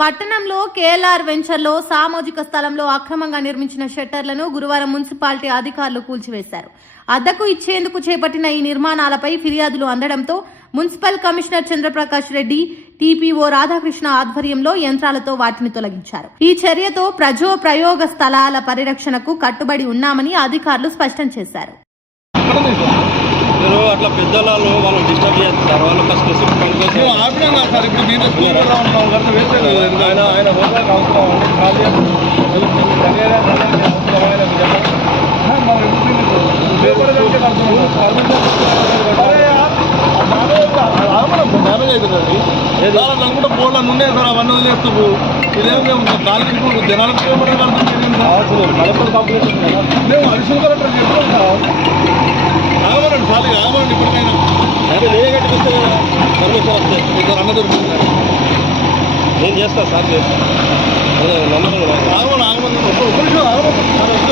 పట్టణంలో కేఎల్ఆర్ వెంచర్లో సామాజిక స్థలంలో అక్రమంగా నిర్మించిన షట్టర్లను గురువారం మున్సిపాలిటీ అధికారులు కూల్చివేశారు. అద్దకు ఇచ్చేందుకు చేపట్టిన ఈ నిర్మాణాలపై ఫిర్యాదులు అందడంతో municipal commissioner Chandraprakash Reddy TPO Radhakrishna ఆధ్వర్యంలో యంత్రాలతో వాటిని తొలగించారు. ఈ చర్యతో ప్రజో ప్రయోగ స్థలాల పరిరక్షణకు కట్టుబడి ఉన్నామని అధికారులు స్పష్టం చేశారు. అట్లా పెద్దలు వాళ్ళు డిస్టర్బ్ చేస్తారు. వాళ్ళు ఒక సార్ ఇప్పుడు దీంట్లో స్కూల్లో ఉన్నాం కదా ఎందుకు? ఆయన ఆయన హోదాకు అవసరం అండి ఖాళీ దీనికి? డ్యామేజ్ అవుతుందండి చాలా అనుకుంటే బోర్డు నుండే సార్ అవన్నీ వదిలేస్తూ ఇదేం మేము నాలుగు ఇప్పుడు జనాలకు కడుతుంది కలెక్టర్ కంప్లీట్ మేము అడిషనల్ కలెక్టర్ చెప్తాం సార్ అదే నేనే కట్టిస్తే కదా పర్మిషన్ వస్తే ఇక్కడ అన్న దొరుకుతుంది నేను చేస్తాను సార్ చేస్తా. నమ్మకం ఆగమని ఆగమని. ఒక నిమిషం ఆగమని.